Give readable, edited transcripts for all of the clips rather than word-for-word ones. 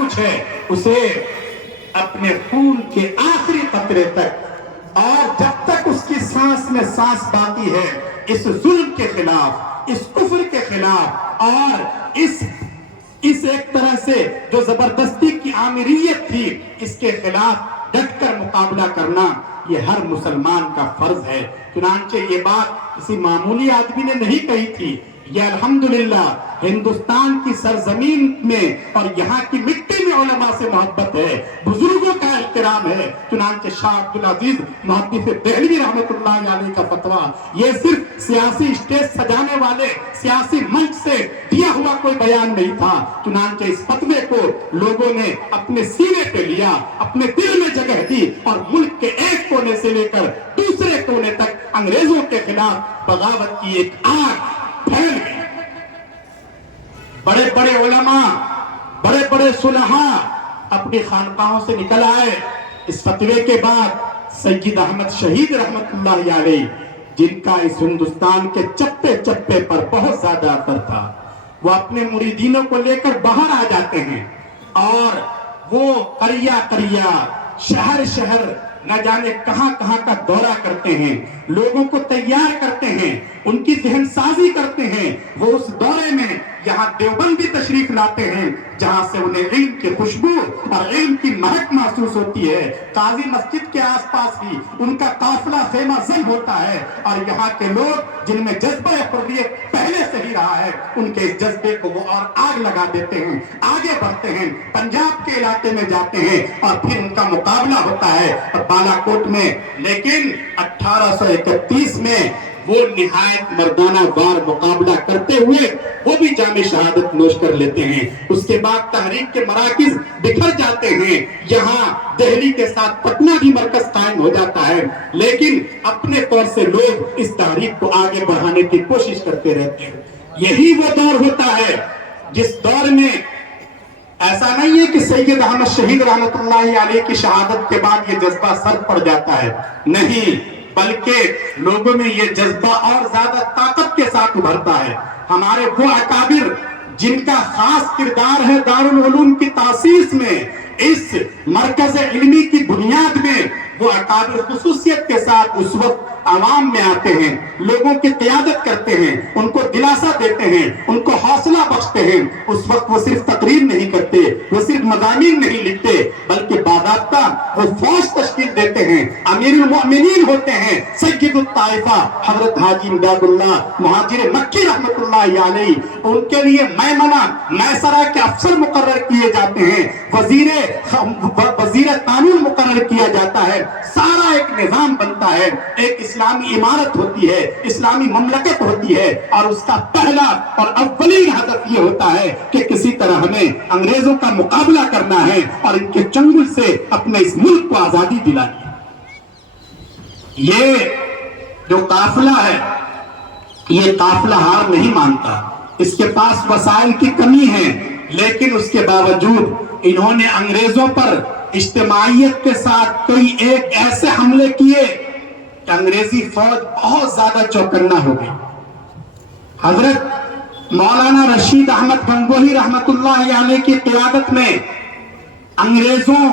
کچھ ہے اسے اپنے خون کے آخری قطرے تک اور جب تک اس کی سانس میں سانس باقی ہے اس ظلم کے خلاف، اس کفر کے خلاف اور اس ایک طرح سے جو زبردستی کی آمریت تھی اس کے خلاف ڈٹ کر مقابلہ کرنا یہ ہر مسلمان کا فرض ہے۔ چنانچہ یہ بات کسی معمولی آدمی نے نہیں کہی تھی، یہ الحمدللہ ہندوستان کی سرزمین میں اور یہاں کی مٹی میں علماء سے محبت ہے، بزرگوں کا احترام ہے۔ چنانچہ شاہ عبدالعزیز محدث دہلوی رحمۃ اللہ علیہ کا فتویٰ یہ صرف سیاسی اسٹیج سجانے والے سیاسی منچ سے دیا ہوا کوئی بیان نہیں تھا، چنانچہ اس فتوے کو لوگوں نے اپنے سینے پہ لیا، اپنے دل میں جگہ دی اور ملک کے ایک کونے سے لے کر دوسرے کونے تک انگریزوں کے خلاف بغاوت کی ایک آگ پھیل گئی۔ بڑے بڑے علماء، بڑے بڑے صلحاء اپنی خانقاہوں سے نکل آئے اس فتوے کے بعد۔ سید احمد شہید رحمت اللہ علیہ جن کا اس ہندوستان کے چپے چپے پر بہت زیادہ اثر تھا، وہ اپنے مریدینوں کو لے کر باہر آ جاتے ہیں اور وہ قریہ قریہ، شہر شہر، نہ جانے کہاں کہاں کا دورہ کرتے ہیں، لوگوں کو تیار کرتے ہیں، ان کی ذہن سازی کرتے ہیں۔ وہ اس دورے میں یہاں دیوبند بھی تشریف لاتے ہیں جہاں سے انہیں علم کی خوشبو اور علم کی مہک محسوس ہوتی ہے۔ قاضی مسجد کے آس پاس بھی ان کا قافلہ خیمہ زن ہوتا ہے اور یہاں کے لوگ جن میں جذبہ حریت پہلے سے ہی رہا ہے ان کے اس جذبے کو وہ اور آگ لگا دیتے ہیں، آگے بڑھتے ہیں، پنجاب کے علاقے میں جاتے ہیں اور پھر ان کا مقابلہ ہوتا ہے بالا کوٹ میں۔ لیکن 1831 میں وہ نہایت مردانہ وار مقابلہ کرتے ہوئے وہ بھی جام شہادت نوش کر لیتے ہیں۔ اس کے بعد تحریک کے مراکز بکھر جاتے ہیں، یہاں دہلی کے ساتھ پٹنہ بھی مرکز قائم ہو جاتا ہے، لیکن اپنے طور سے لوگ اس تحریک کو آگے بڑھانے کی کوشش کرتے رہتے ہیں۔ یہی وہ دور ہوتا ہے جس دور میں ایسا نہیں ہے کہ سید احمد شہید رحمت اللہ علیہ کی شہادت کے بعد یہ جذبہ سر پڑ جاتا ہے، نہیں، بلکہ لوگوں میں یہ جذبہ اور زیادہ طاقت کے ساتھ ابھرتا ہے۔ ہمارے وہ اکابر جن کا خاص کردار ہے دارالعلوم کی تاسیس میں، اس مرکز علمی کی بنیاد میں، وہ اکابر خصوصیت کے ساتھ اس وقت عوام میں آتے ہیں، لوگوں کی قیادت کرتے ہیں، ان کو دلاسا دیتے ہیں، ان کو حوصلہ بخشتے ہیں۔ اس وقت وہ صرف تقریر نہیں کرتے، وہ صرف مضامین نہیں لکھتے، بلکہ باضابطہ وہ فوج تشکیل دیتے ہیں، امیر المؤمنین ہوتے ہیں، سید الطائفہ حضرت حاجی امداد اللہ مہاجر مکی رحمت اللہ علیہ، ان کے لیے میمنہ میسرہ کے افسر مقرر کیے جاتے ہیں، وزیر قانون مقرر کیا جاتا ہے، سارا ایک نظام بنتا ہے، ایک اسلامی عمارت ہوتی ہے، اسلامی مملکت ہوتی ہے، اور اس کا پہلا اور اولین ہدف یہ ہوتا ہے کہ کسی طرح ہمیں انگریزوں کا مقابلہ کرنا ہے اور ان کے چنگل سے اپنے اس ملک کو آزادی دلانی ہے۔ یہ جو قافلہ ہے یہ قافلہ ہار نہیں مانتا، اس کے پاس وسائل کی کمی ہے، لیکن اس کے باوجود انہوں نے انگریزوں پر اجتماعیت کے ساتھ کئی ایک ایسے حملے کیے کہ انگریزی فوج بہت زیادہ چوکنا ہو گئی۔ حضرت مولانا رشید احمد گنگوہی رحمت اللہ علیہ کی قیادت میں انگریزوں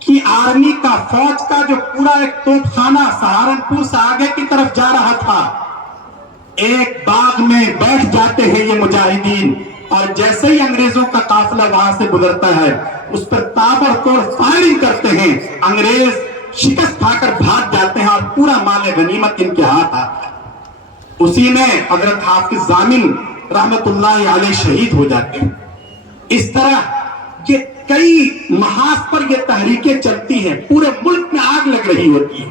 کی آرمی کا فوج کا جو پورا ایک توپ خانہ سہارنپور سے آگے کی طرف جا رہا تھا، ایک باغ میں بیٹھ جاتے ہیں یہ مجاہدین، اور جیسے ہی انگریزوں کا قافلہ وہاں سے گزرتا ہے اس پر تابڑتوڑ فائرنگ کرتے ہیں، انگریز شکست کھا کر بھاگ جاتے ہیں اور پورا مال غنیمت ان کے ہاتھ آتا ہے۔ اسی میں حضرت حافظ ضامن رحمت اللہ علیہ شہید ہو جاتے ہیں۔ اس طرح یہ کئی محاذ پر یہ تحریکیں چلتی ہیں، پورے ملک میں آگ لگ رہی ہوتی ہے۔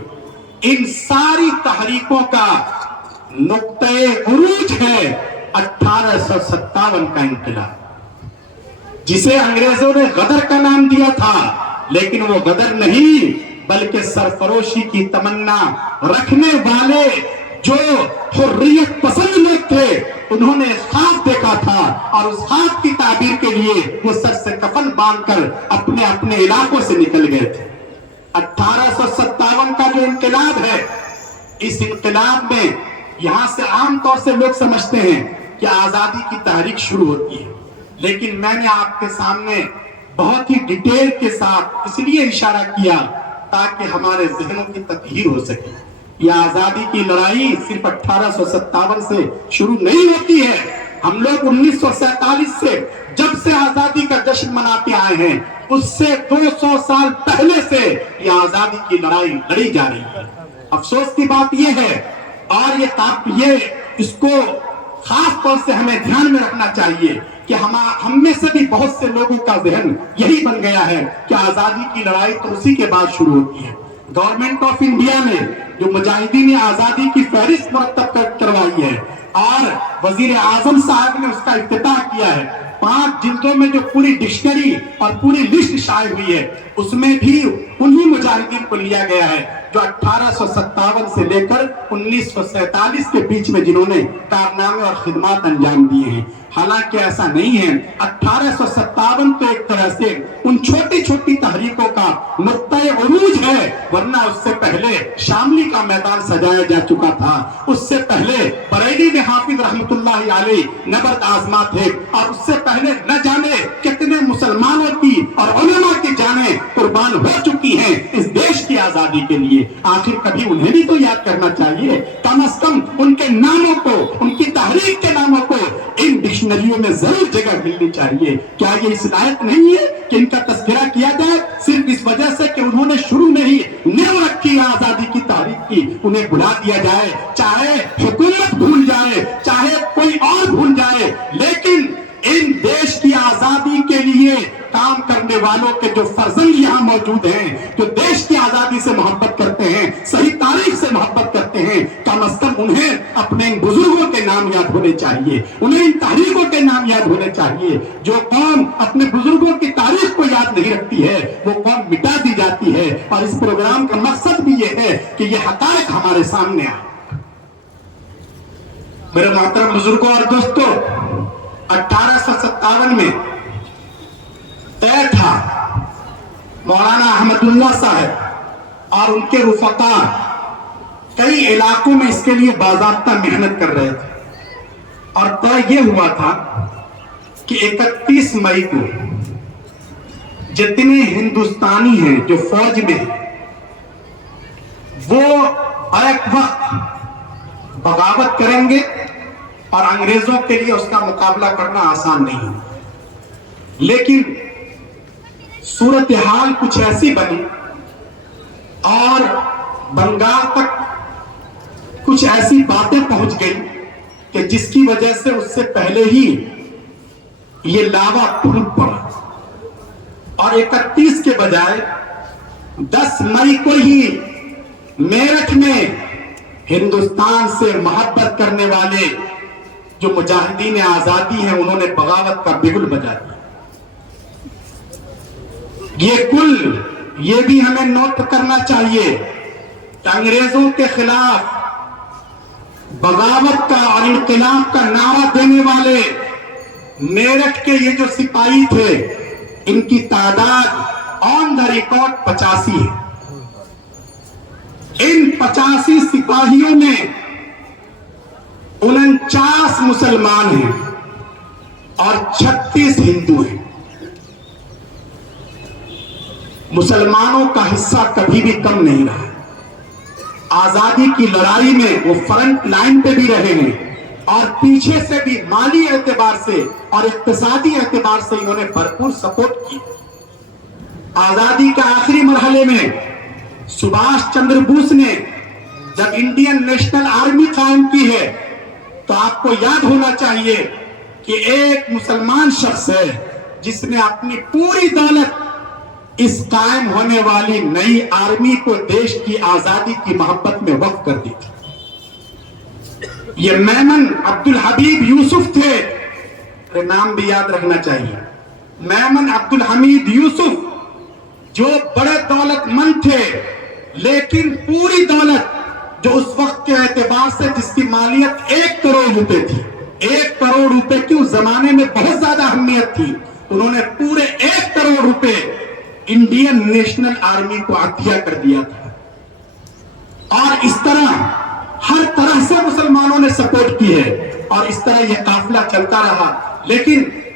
ان ساری تحریکوں کا نقطہ عروج ہے 1857 کا انقلاب، جسے انگریزوں نے غدر کا نام دیا تھا، لیکن وہ غدر نہیں بلکہ سرفروشی کی تمنا رکھنے والے جو حریت پسند لوگ تھے، انہوں نے خواب دیکھا تھا اور اس خواب کی تعبیر کے لیے وہ سر سے کفن باندھ کر اپنے اپنے علاقوں سے نکل گئے تھے۔ 1857 کا جو انقلاب ہے، اس انقلاب میں یہاں سے عام طور سے لوگ سمجھتے ہیں کہ آزادی کی تحریک شروع ہوتی ہے، لیکن میں نے آپ کے سامنے بہت ہی ڈیٹیل کے ساتھ اس لیے اشارہ کیا تاکہ ہمارے ذہنوں کی تطہیر ہو سکے. یہ آزادی کی لڑائی صرف 1857 سے شروع نہیں ہوتی ہے. ہم لوگ 1947 سے جب سے آزادی کا جشن مناتے آئے ہیں اس سے 200 سال پہلے سے یہ آزادی کی لڑائی لڑی جا رہی ہے. افسوس کی بات یہ ہے اور یہ اس کو خاص طور سے ہمیں دھیان میں رکھنا چاہیے کہ ہم میں سے بھی بہت سے لوگوں کا ذہن یہی بن گیا ہے کہ آزادی کی لڑائی تو اسی کے بعد شروع ہوتی ہے. گورنمنٹ آف انڈیا نے جو مجاہدین آزادی کی فہرست مرتب کروائی ہے اور وزیر اعظم صاحب نے اس کا افتتاح کیا ہے, 5 جلدوں میں جو پوری ڈکشنری اور پوری لسٹ شائع ہوئی ہے اس میں بھی انہی مجاہدین کو لیا گیا ہے جو 1857 سے لے کر 1947 کے بیچ میں جنہوں نے کارنامے اور خدمات انجام دیے ہیں. حالانکہ ایسا نہیں ہے. 1857 تو ایک طرح سے ان چھوٹی چھوٹی تحریکوں کا نقطۂ عروج ہے, ورنہ اس سے پہلے شاملی کا میدان سجایا جا چکا تھا. اس سے پہلے بریلی میں حافظ رحمت اللہ علیہ نبرد آزما تھے اور اس سے پہلے نہ جانے کتنے مسلمانوں کی اور علماء کی جانیں قربان ہو چکی ہیں اس دیش کی آزادی کے لیے. آخر کبھی انہیں بھی تو یاد کرنا چاہیے, کم از کم ان کے ناموں کو, ان کی تحریک کے ناموں کو ان ڈکشنریوں میں ضرور جگہ ملنی چاہیے. کیا یہ اس لائق نہیں ہے کہ ان کا تذکرہ کیا جائے صرف اس وجہ سے کہ انہوں نے شروع میں ہی نیو رکھی آزادی کی تاریخ کی, انہیں بھلا دیا جائے, چاہے حکومت بھول جائے چاہے کوئی اور بھول جائے, لیکن ان دیش کی آزادی کے لیے کام کرنے والوں کے جو فرزند یہاں موجود ہیں, جو دیش کی آزادی سے محبت کرتے ہیں, صحیح تاریخ سے محبت کرتے ہیں, کم از کم انہیں اپنے ان بزرگوں کے نام یاد ہونے چاہیے, انہیں ان تحریکوں کے نام یاد ہونے چاہیے. جو قوم اپنے بزرگوں کی تاریخ کو یاد نہیں رکھتی ہے وہ قوم مٹا دی جاتی ہے. اور اس پروگرام کا مقصد بھی یہ ہے کہ یہ حقائق ہمارے سامنے آئے. میرے محترم بزرگوں اور دوستوں, 1857 میں طے تھا مولانا احمد اللہ صاحب اور ان کے رفقا کئی علاقوں میں اس کے لیے باضابطہ محنت کر رہے تھے اور طے یہ ہوا تھا کہ 31 مئی کو جتنے ہندوستانی ہیں جو فوج میں وہ بیک وقت بغاوت کریں گے اور انگریزوں کے لیے اس کا مقابلہ کرنا آسان نہیں ہے. لیکن صورتحال کچھ ایسی بنی اور بنگال تک کچھ ایسی باتیں پہنچ گئی کہ جس کی وجہ سے اس سے پہلے ہی یہ لاوا ٹوٹ پڑا اور 31 کے بجائے 10 مئی کو ہی میرٹھ میں ہندوستان سے محبت کرنے والے جو مجاہدین آزادی ہیں انہوں نے بغاوت کا بگل بجا دیا. یہ بھی ہمیں نوٹ کرنا چاہیے کہ انگریزوں کے خلاف بغاوت کا اور انقلاب کا نعرہ دینے والے میرٹھ کے یہ جو سپاہی تھے ان کی تعداد آن دا ریکارڈ 85 ہے. ان 85 سپاہیوں میں 49 مسلمان ہیں اور 36 ہندو ہیں. مسلمانوں کا حصہ کبھی بھی کم نہیں رہا. آزادی کی لڑائی میں وہ فرنٹ لائن پہ بھی رہے ہیں اور پیچھے سے بھی مالی اعتبار سے اور اقتصادی اعتبار سے انہوں نے بھرپور سپورٹ کی. آزادی کے آخری مرحلے میں سبھاش چندر بوس نے جب انڈین نیشنل آرمی قائم کی ہے تو آپ کو یاد ہونا چاہیے کہ ایک مسلمان شخص ہے جس نے اپنی پوری دولت اس قائم ہونے والی نئی آرمی کو دیش کی آزادی کی محبت میں وقف کر دی تھی. یہ میمن عبد الحبیب یوسف تھے, نام بھی یاد رکھنا چاہیے. میمن عبد الحمید یوسف جو بڑے دولت مند تھے, لیکن پوری دولت جو اس وقت کے اعتبار سے جس کی مالیت 1 کروڑ روپے تھی, 1 کروڑ روپے کی اس زمانے میں بہت زیادہ اہمیت تھی, انہوں نے پورے 1 کروڑ روپے انڈین نیشنل آرمی کو عطیہ کر دیا تھا. اور اس طرح سے مسلمانوں نے سپورٹ کی ہے اور اس طرح یہ قافلہ چلتا رہا. لیکن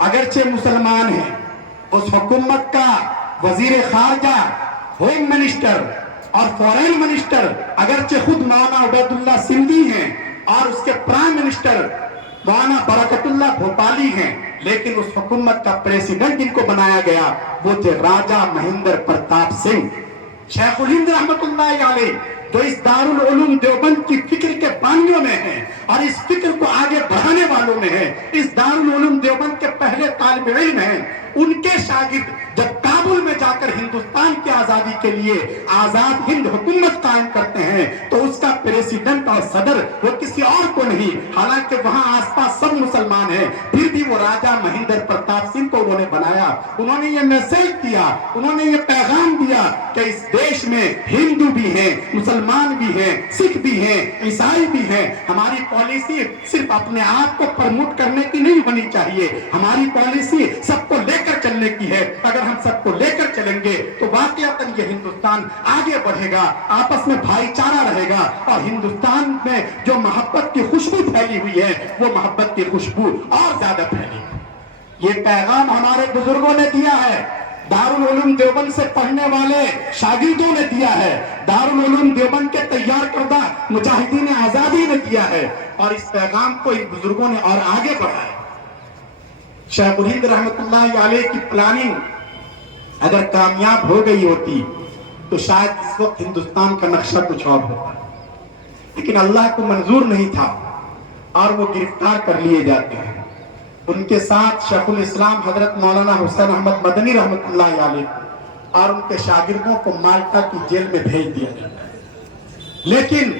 اگرچہ مسلمان ہیں، اس حکومت کا وزیر خارجہ، ہوم منسٹر اور فورین منسٹر اگرچہ خود مولانا عبید اللہ سندھی ہیں اور اس کے پرائم منسٹر مولانا برکت اللہ بھوپالی ہیں، لیکن اس حکومت کا پریزیڈنٹ جن کو بنایا گیا وہ تھے راجہ مہندر پرتاپ سنگھ۔ شیخ الہند رحمت اللہ علیہ جو اس دارالعلوم دیوبند کی فکر کے بانیوں میں ہیں اور اس فکر کو آگے بڑھانے والوں میں ہیں، اس دارالعلوم دیوبند کے پہلے طالب علم ہیں، ان کے شاگرد جب کابل میں جا کر ہندوستان کی آزادی کے لیے آزاد ہند حکومت قائم کرتے ہیں تو اس کا پریزیڈنٹ اور صدر وہ کسی اور کو نہیں، حالانکہ وہاں آس پاس سب مسلمان ہیں، پھر بھی وہ راجہ مہندر پرتاپ سنگھ کو انہوں نے بنایا۔ انہوں نے یہ میسج دیا، انہوں نے یہ پیغام دیا کہ اس دیش میں ہندو بھی ہیں، مسلمان بھی ہیں، سکھ بھی ہیں، عیسائی بھی ہیں، ہماری پالیسی صرف اپنے آپ کو پرموٹ کرنے کی نہیں ہونی چاہیے، ہماری پالیسی سب کو لے کر چلنے کی ہے۔ اگر ہم سب کو لے کر چلیں گے تو واقعتاً یہ ہندوستان آگے بڑھے گا، آپس میں بھائی چارہ رہے گا، اور ہندوستان میں جو محبت کی خوشبو پھیلی ہوئی ہے وہ محبت کی خوشبو اور زیادہ پھیلی۔ یہ پیغام ہمارے بزرگوں نے دیا ہے، دارالعلوم دیوبند سے پڑھنے والے شاگردوں نے دیا ہے، دارالعلوم دیوبند کے تیار کردہ مجاہدین آزادی نے دیا ہے، اور اس پیغام کو ان بزرگوں نے اور آگے بڑھایا۔ شیخ الہند رحمت اللہ علیہ کی پلاننگ اگر کامیاب ہو گئی ہوتی تو شاید اس وقت ہندوستان کا نقشہ کچھ اور ہوتا، لیکن اللہ کو منظور نہیں تھا اور وہ گرفتار کر لیے جاتے ہیں۔ ان کے ساتھ شیخ الاسلام حضرت مولانا حسین احمد مدنی رحمت اللہ علیہ اور ان کے شاگردوں کو مالٹا کی جیل میں بھیج دیا جاتا ہے، لیکن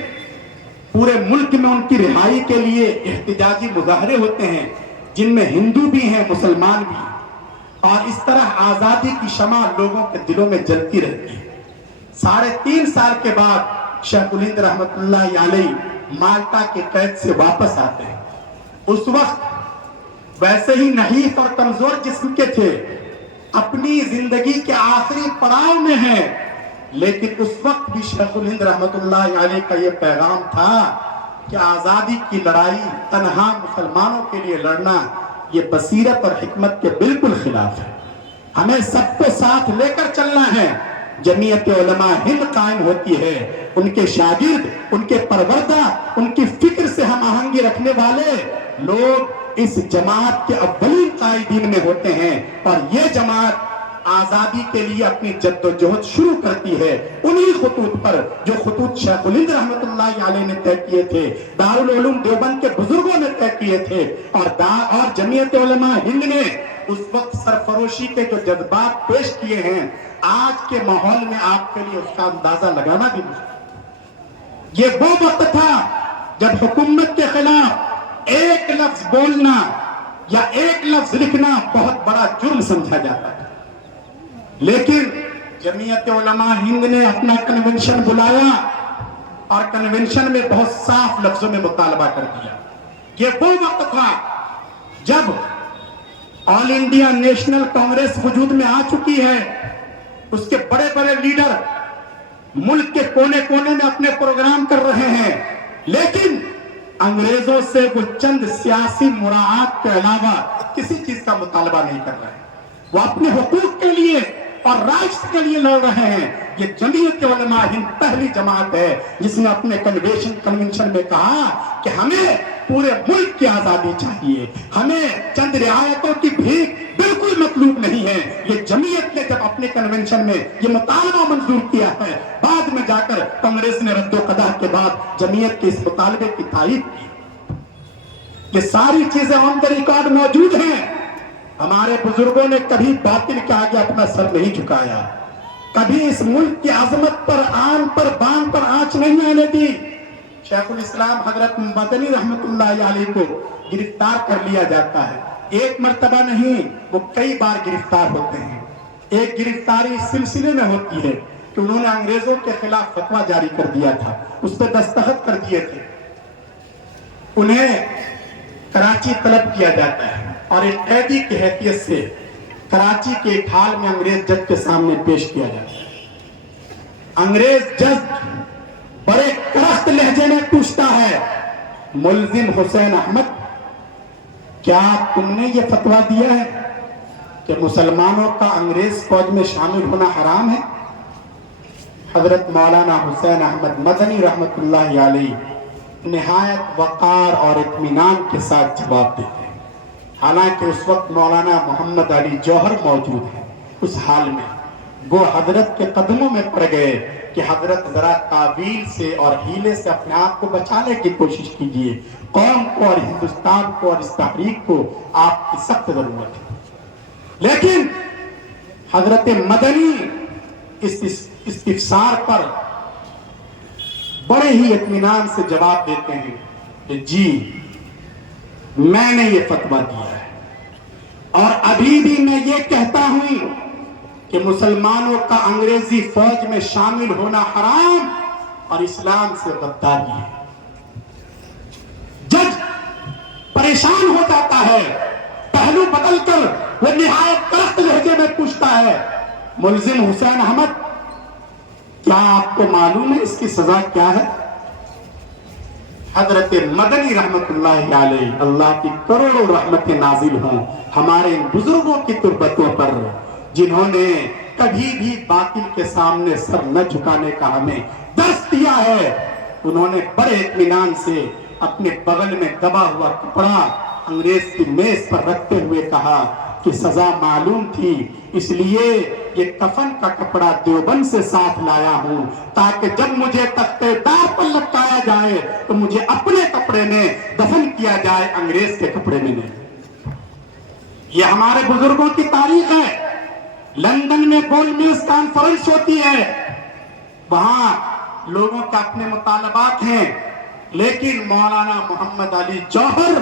پورے ملک میں ان کی رہائی کے لیے احتجاجی مظاہرے ہوتے ہیں جن میں ہندو بھی ہیں، مسلمان بھی، اور اس طرح آزادی کی شمع لوگوں کے دلوں میں جلتی رہتی ہے۔ 3.5 سال کے بعد شیخ الہند رحمت اللہ علیہ مالٹا کے قید سے واپس آتے ہیں۔ اس وقت ویسے ہی نحیف اور کمزور جسم کے تھے، اپنی زندگی کے آخری پڑاؤ میں ہیں، لیکن اس وقت بھی شیخ الہند رحمت اللہ علیہ کا یہ پیغام تھا کہ آزادی کی لڑائی تنہا مسلمانوں کے لیے لڑنا یہ بصیرت اور حکمت کے بالکل خلاف ہے، ہمیں سب کو ساتھ لے کر چلنا ہے۔ جمعیت علماء ہند قائم ہوتی ہے، ان کے شاگرد، ان کے پروردہ، ان کی فکر سے ہم آہنگی رکھنے والے لوگ اس جماعت کے اولین قائدین میں ہوتے ہیں، اور یہ جماعت آزادی کے لیے اپنی جد و جہد شروع کرتی ہے انہی خطوط پر جو خطوط شیخ الہند رحمت اللہ علیہ نے طے کیے تھے، دارالعلوم دیوبند کے بزرگوں نے طے کیے تھے، اور جمعیت علماء ہند نے اس وقت سرفروشی کے جو جذبات پیش کیے ہیں، آج کے ماحول میں آپ کے لیے اس کا اندازہ لگانا بھی مشکل۔ یہ وہ وقت تھا جب حکومت کے خلاف ایک لفظ بولنا یا ایک لفظ لکھنا بہت بڑا جرم سمجھا جاتا ہے، لیکن جمعیت علماء ہند نے اپنا کنونشن بلایا اور کنونشن میں بہت صاف لفظوں میں مطالبہ کر دیا۔ یہ وہ وقت تھا جب آل انڈیا نیشنل کانگریس وجود میں آ چکی ہے، اس کے بڑے بڑے لیڈر ملک کے کونے کونے میں اپنے پروگرام کر رہے ہیں، لیکن انگریزوں سے وہ چند سیاسی مراعات کے علاوہ کسی چیز کا مطالبہ نہیں کر رہے ہیں، وہ اپنے حقوق کے لیے اور رائٹس کے لیے لڑ رہے ہیں۔ یہ جمعیت علماء ہند پہلی جماعت ہے جس نے اپنے کنونشن میں کہا کہ ہمیں پورے ملک کی آزادی چاہیے، ہمیں چند رعایتوں کی بھیک بالکل مطلوب نہیں ہے۔ یہ جمعیت نے جب اپنے کنونشن میں یہ مطالبہ منظور کیا ہے، بعد میں جا کر کانگریس نے رد و قدح کے بعد جمعیت کے اس مطالبے کی تائید کی۔ یہ ساری چیزیں آن دی ریکارڈ موجود ہیں۔ ہمارے بزرگوں نے کبھی باطل کے آگے اپنا سر نہیں جھکایا، کبھی اس ملک کی عظمت پر آن پر بان پر آنچ نہیں آنے دی۔ شیخ الاسلام حضرت مدنی رحمت اللہ علیہ کو گرفتار کر لیا جاتا ہے، ایک مرتبہ نہیں وہ کئی بار گرفتار ہوتے ہیں۔ ایک گرفتاری اس سلسلے میں ہوتی ہے کہ انہوں نے انگریزوں کے خلاف فتویٰ جاری کر دیا تھا، اس پہ دستخط کر دیے تھے، انہیں کراچی طلب کیا جاتا ہے اور ایک قیدی کی حیثیت سے کراچی کے ایک حال میں انگریز جج کے سامنے پیش کیا جاتا ہے۔ انگریز جج بڑے کرخت لہجے میں پوچھتا ہے، ملزم حسین احمد کیا تم نے یہ فتویٰ دیا ہے کہ مسلمانوں کا انگریز فوج میں شامل ہونا حرام ہے؟ حضرت مولانا حسین احمد مدنی رحمت اللہ علیہ نہایت وقار اور اطمینان کے ساتھ جواب دیتے ہیں، حالانکہ اس وقت مولانا محمد علی جوہر موجود ہیں۔ اس حال میں وہ حضرت کے قدموں میں پڑ گئے کہ حضرت ذرا تعویل سے اور ہیلے سے اپنے آپ کو بچانے کی کوشش کیجیے، قوم کو اور ہندوستان کو اور اس تحریک کو آپ کی سخت ضرورت ہے۔ لیکن حضرت مدنی اس استفسار پر بڑے ہی اطمینان سے جواب دیتے ہیں کہ جی میں نے یہ فتویٰ دیا ہے، اور ابھی بھی میں یہ کہتا ہوں کہ مسلمانوں کا انگریزی فوج میں شامل ہونا حرام اور اسلام سے غداری ہے۔ جج پریشان ہو جاتا ہے، پہلو بدل کر وہ نہایت سخت لہجے میں پوچھتا ہے، ملزم حسین احمد کیا آپ کو معلوم ہے اس کی سزا کیا ہے؟ حضرت مدنی رحمت اللہ علیہ، اللہ کی کروڑوں رحمتیں نازل ہوں ہمارے ان بزرگوں کی تربتوں پر، جنہوں نے کبھی بھی باطل کے سامنے سر نہ جھکانے کا ہمیں درس دیا ہے۔ انہوں نے بڑے اطمینان سے اپنے بغل میں دبا ہوا کپڑا انگریز کی میز پر رکھتے ہوئے کہا کہ سزا معلوم تھی، اس لیے یہ کفن کا کپڑا دیوبند سے ساتھ لایا ہوں تاکہ جب مجھے تختے دار پر لٹکایا جائے تو مجھے اپنے کپڑے میں دفن کیا جائے، انگریز کے کپڑے میں نہیں۔ یہ ہمارے بزرگوں کی تاریخ ہے۔ لندن میں گول میز کانفرنس ہوتی ہے، وہاں لوگوں کے اپنے مطالبات ہیں، لیکن مولانا محمد علی جوہر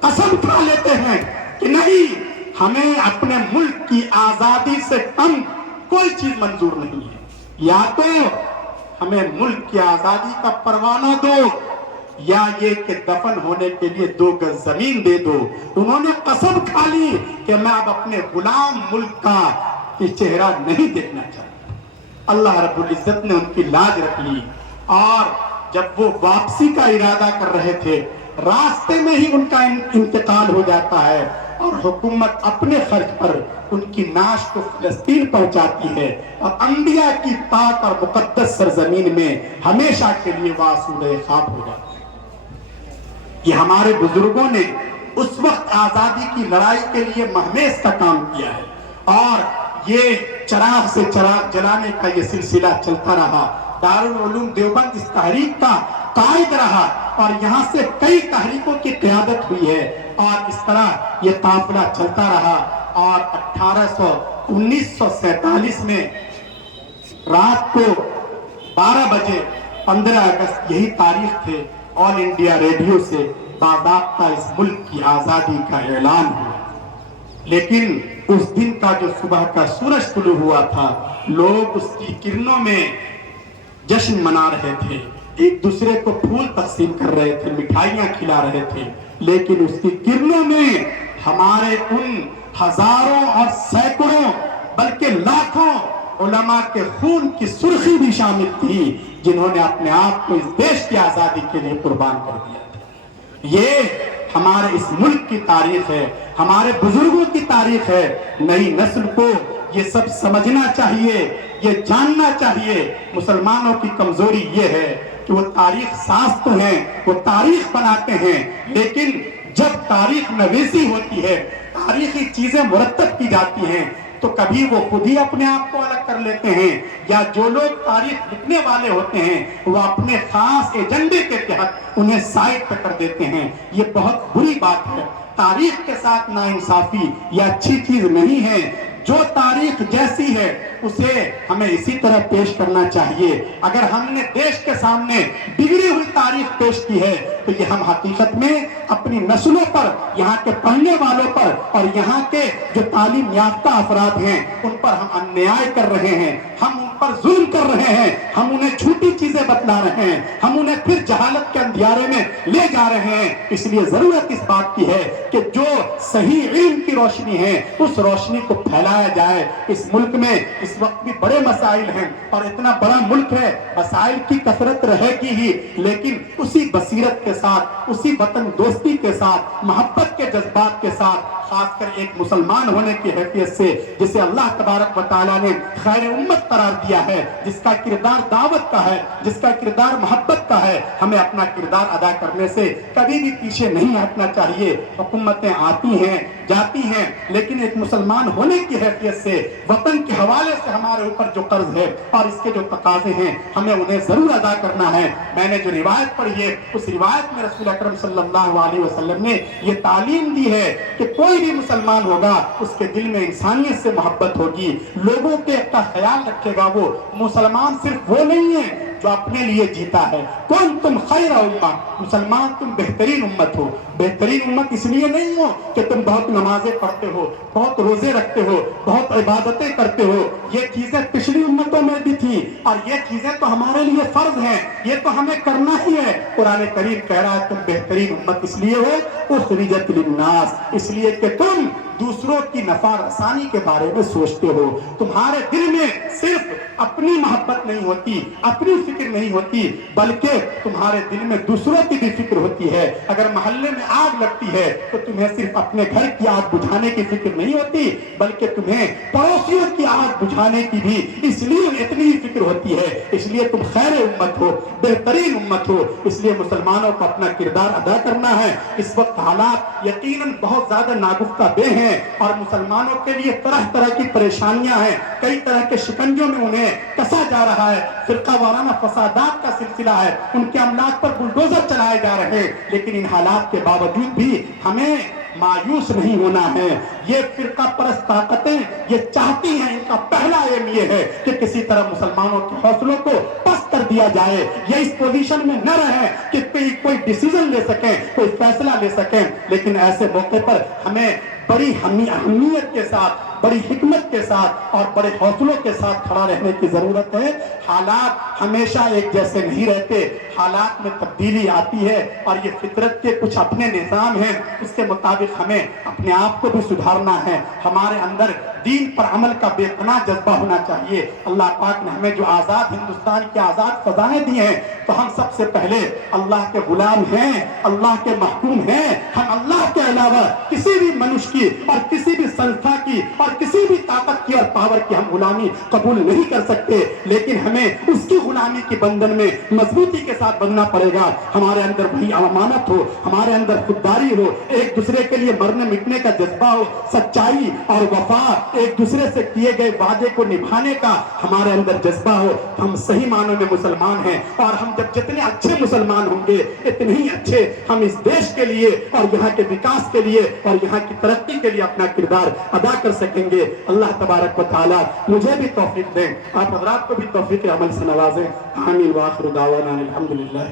قسم کھا لیتے ہیں کہ نہیں، ہمیں اپنے ملک کی آزادی سے کم کوئی چیز منظور نہیں ہے، یا تو ہمیں ملک کی آزادی کا پروانہ دو یا یہ کہ دفن ہونے کے لیے 2 گز زمین دے دو۔ انہوں نے قسم کھا لی کہ میں اب اپنے غلام ملک کا چہرہ نہیں دیکھنا چاہتا۔ اللہ رب العزت نے ان کی لاج رکھ لی، اور جب وہ واپسی کا ارادہ کر رہے تھے، راستے میں ہی ان کا انتقال ہو جاتا ہے، اور حکومت اپنے خرچ پر ان کی نعش کو فلسطین پہنچاتی ہے، اور انبیاء کی پاک اور مقدس سرزمین میں ہمیشہ کے لیے آسودہ خواب ہو جاتی ہے۔ یہ ہمارے بزرگوں نے اس وقت آزادی کی لڑائی کے لیے مہمیز کا کام کیا ہے، اور یہ چراغ سے چراغ جلانے کا یہ سلسلہ چلتا رہا۔ دارالعلوم دیوبند اس تحریک کا قائد رہا، اور یہاں سے کئی تحریکوں کی قیادت ہوئی ہے، اور اس طرح یہ قافلہ چلتا رہا، اور 1947 میں رات کو 12 بجے 15 اگست یہی تاریخ تھے، آل انڈیا ریڈیو سے باضابطہ اس ملک کی آزادی کا اعلان ہوا۔ لیکن اس دن کا جو صبح کا سورج طلوع ہوا تھا، لوگ اس کی کرنوں میں جشن منا رہے تھے، ایک دوسرے کو پھول تقسیم کر رہے تھے، مٹھائیاں کھلا رہے تھے، لیکن اس کی کرنوں میں ہمارے ان ہزاروں اور سینکڑوں بلکہ لاکھوں علماء کے خون کی سرخی بھی شامل تھی، جنہوں نے اپنے آپ کو اس دیش کی آزادی کے لیے قربان کر دیا تھا۔ یہ ہمارے اس ملک کی تاریخ ہے، ہمارے بزرگوں کی تاریخ ہے۔ نئی نسل کو یہ سب سمجھنا چاہیے، یہ جاننا چاہیے۔ مسلمانوں کی کمزوری یہ ہے کہ وہ تاریخ ساز تو ہیں، وہ تاریخ بناتے ہیں، لیکن جب تاریخ نویسی ہوتی ہے، تاریخی چیزیں مرتب کی جاتی ہیں، تو کبھی وہ خود ہی اپنے آپ کو الگ کر لیتے ہیں، یا جو لوگ تاریخ لکھنے والے ہوتے ہیں وہ اپنے خاص ایجنڈے کے تحت انہیں سائڈ پہ کر دیتے ہیں۔ یہ بہت بری بات ہے۔ تاریخ کے ساتھ ناانصافی یہ اچھی چیز نہیں ہے۔ جو تاریخ جیسی ہے اسے ہمیں اسی طرح پیش کرنا چاہیے۔ اگر ہم نے دیش کے سامنے بگڑی ہوئی تاریخ پیش کی ہے تو یہ ہم حقیقت میں اپنی نسلوں پر، یہاں کے پڑھنے والوں پر اور یہاں کے جو تعلیم یافتہ افراد ہیں ان پر ہم انیائے کر رہے ہیں۔ ہم حق پر ظلم کر رہے ہیں، ہم انہیں جھوٹی چیزیں بتلا رہے ہیں، ہم انہیں پھر جہالت کے اندھیارے میں لے جا رہے ہیں۔ اس لیے ضرورت اس بات کی ہے کہ جو صحیح علم کی روشنی ہے اس روشنی کو پھیلایا جائے۔ اس ملک میں اس وقت بھی بڑے مسائل ہیں اور اتنا بڑا ملک ہے، مسائل کی کثرت رہے گی ہی، لیکن اسی بصیرت کے ساتھ، اسی وطن دوستی کے ساتھ، محبت کے جذبات کے ساتھ، خاص کر ایک مسلمان ہونے کی حیثیت سے جسے اللہ تبارک و تعالیٰ نے خیر امت قرار دیا ہے، جس کا کردار دعوت کا ہے، جس کا کردار محبت کا ہے، ہمیں اپنا کردار ادا کرنے سے کبھی بھی پیچھے نہیں ہٹنا چاہیے۔ حکومتیں آتی ہیں جاتی ہیں، لیکن ایک مسلمان ہونے کی حیثیت سے وطن کے حوالے سے ہمارے اوپر جو قرض ہے اور اس کے جو تقاضے ہیں ہمیں انہیں ضرور ادا کرنا ہے۔ میں نے جو روایت پڑھی ہے اس روایت میں رسول اکرم صلی اللہ علیہ وسلم نے یہ تعلیم دی ہے کہ کوئی بھی مسلمان ہوگا اس کے دل میں انسانیت سے محبت ہوگی، لوگوں کے کا خیال رکھے گا۔ وہ مسلمان صرف وہ نہیں ہے جو اپنے لیے جیتا ہے، کون تم خیر امہ، مسلمان تم بہترین امت ہو۔ بہترین امت اس لیے نہیں ہو کہ تم بہت نمازیں پڑھتے ہو، بہت روزے رکھتے ہو، بہت عبادتیں کرتے ہو، یہ چیزیں پچھلی امتوں میں بھی تھی اور یہ چیزیں تو ہمارے لیے فرض ہیں، یہ تو ہمیں کرنا ہی ہے۔ قرآن کریم کہہ رہا ہے تم بہترین امت اس لیے ہو اخرجت للناس، اس لیے کہ تم دوسروں کی نفع رسانی کے بارے میں سوچتے ہو، تمہارے دل میں صرف اپنی محبت نہیں ہوتی، اپنی فکر نہیں ہوتی، بلکہ تمہارے دل میں دوسروں کی بھی فکر ہوتی ہے۔ اگر محلے میں آگ لگتی ہے تو تمہیں صرف اپنے گھر کی آگ بجھانے کی فکر نہیں ہوتی، بلکہ تمہیں پڑوسیوں کی آگ بجھانے کی بھی اس لیے اتنی ہی فکر ہوتی ہے۔ اس لیے تم خیر امت ہو، بہترین امت ہو، اس لیے مسلمانوں کو اپنا کردار ادا کرنا ہے۔ اس وقت حالات یقیناً بہت زیادہ ناگفتہ بے ہیں اور مسلمانوں کے لیے طرح طرح کی پریشانیاں ہیں، کئی طرح کے شکنجوں میں انہیں کسا جا رہا ہے، فرقہ وارانہ فسادات کا سلسلہ ہے، ان کے املاک پر بلڈوزر چلائے جا رہے ہیں، لیکن ان حالات کے باوجود بھی ہمیں مایوس نہیں ہونا ہے۔ یہ فرقہ پرست طاقتیں یہ چاہتی ہیں، ان کا پہلا ایم یہ ہے کہ کسی طرح مسلمانوں کے حوصلوں کو پست کر دیا جائے، یہ اس پوزیشن میں نہ رہے کہ کوئی ڈیسیزن لے سکیں، کوئی فیصلہ لے سکیں۔ لیکن ایسے موقع پر ہمیں بڑی اہمیت کے ساتھ، بڑی حکمت کے ساتھ اور بڑے حوصلوں کے ساتھ کھڑا رہنے کی ضرورت ہے۔ حالات ہمیشہ ایک جیسے نہیں رہتے، حالات میں تبدیلی آتی ہے اور یہ فطرت کے کچھ اپنے نظام ہیں، اس کے مطابق ہمیں اپنے آپ کو بھی سدھارنا ہے۔ ہمارے اندر دین پر عمل کا بے پناہ جذبہ ہونا چاہیے۔ اللہ پاک نے ہمیں جو آزاد ہندوستان کی آزاد فضائیں دی ہیں تو ہم سب سے پہلے اللہ کے غلام ہیں، اللہ کے محکوم ہیں۔ ہم اللہ کے علاوہ کسی بھی منش کی اور کسی بھی سنستھا کی اور کسی بھی طاقت کی اور پاور کی ہم غلامی قبول نہیں کر سکتے، لیکن ہمیں اس کی غلامی کی بندھن میں مضبوطی کے ساتھ بننا پڑے گا۔ ہمارے اندر وہی امانت ہو، ہمارے اندر خودداری ہو، ایک دوسرے کے لیے مرنے مٹنے کا جذبہ ہو، سچائی اور وفا، ایک دوسرے سے کیے گئے وعدے کو نبھانے کا ہمارے اندر جذبہ ہو۔ ہم صحیح معنوں میں مسلمان ہیں اور ہم جب جتنے اچھے مسلمان ہوں گے اتنے ہی اچھے ہم اس دیش کے لیے اور یہاں کے وکاس کے لیے اور یہاں کی ترقی کے لیے اپنا کردار ادا کر سکیں گے۔ اللہ تبارک و تعالیٰ مجھے بھی توفیق دیں، آپ حضرات کو بھی توفیق عمل سے نوازیں۔ آمین وآخر دعوانا الحمدللہ۔